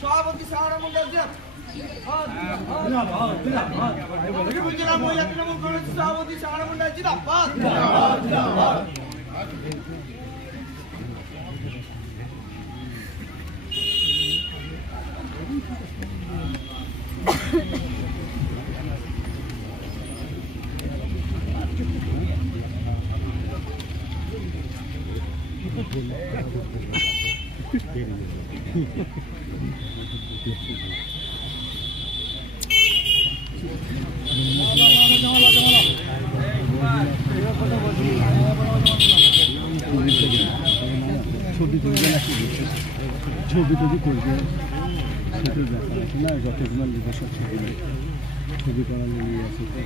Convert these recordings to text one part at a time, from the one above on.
সভাপতি সাহারা মন্ডল মহিলা তৃণমূল কংগ্রেস সভাপতি সাহারা মন্ডল জিন্দাবাদ। ছবি করবে নাকি ছবি টবি করবে সেটার ব্যাপার আছে না, যতগুলো লোকের সব ছবি করার নিয়ে আছে তো।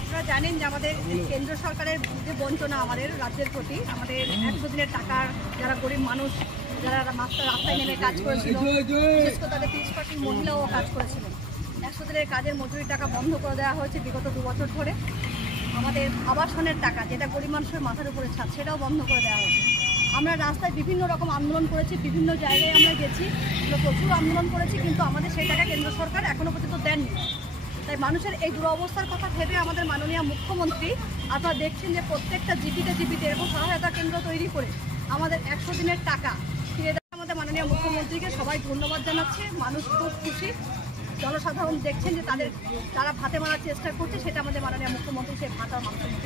আপনারা জানেন যে আমাদের কেন্দ্র সরকারের যে বঞ্চনা আমাদের রাজ্যের প্রতি, আমাদের 100 দিনের টাকার যারা গরিব মানুষ যারা রাস্তায় নেমে কাজ করেছিল, বিশেষ করে তাদের 30% মহিলাও কাজ করেছিলেন, 100 দিনের কাজের মজুরির টাকা বন্ধ করে দেওয়া হয়েছে বিগত 2 বছর ধরে। আমাদের আবাসনের টাকা যেটা গরিব মানুষের মাথার উপরে ছাদ সেটাও বন্ধ করে দেওয়া হয়েছে। আমরা রাস্তায় বিভিন্ন রকম আন্দোলন করেছি, বিভিন্ন জায়গায় আমরা গেছি, প্রচুর আন্দোলন করেছি, কিন্তু আমাদের সেই টাকা কেন্দ্র সরকার এখনও পর্যন্ত দেননি। তাই মানুষের এই দুরবস্থার কথা ভেবে আমাদের মাননীয় মুখ্যমন্ত্রী, আপনারা দেখছেন যে প্রত্যেকটা জিপিতে এরকম সহায়তা কেন্দ্র তৈরি করে আমাদের 100 দিনের টাকা ফিরে দেয়। আমাদের মাননীয় মুখ্যমন্ত্রীকে সবাই ধন্যবাদ জানাচ্ছে। মানুষ খুব খুশি, জনসাধারণ দেখছেন যে তারা ভাতে মারার চেষ্টা করছে, সেটা আমাদের মাননীয় মুখ্যমন্ত্রী সেই ভাতার মাধ্যমে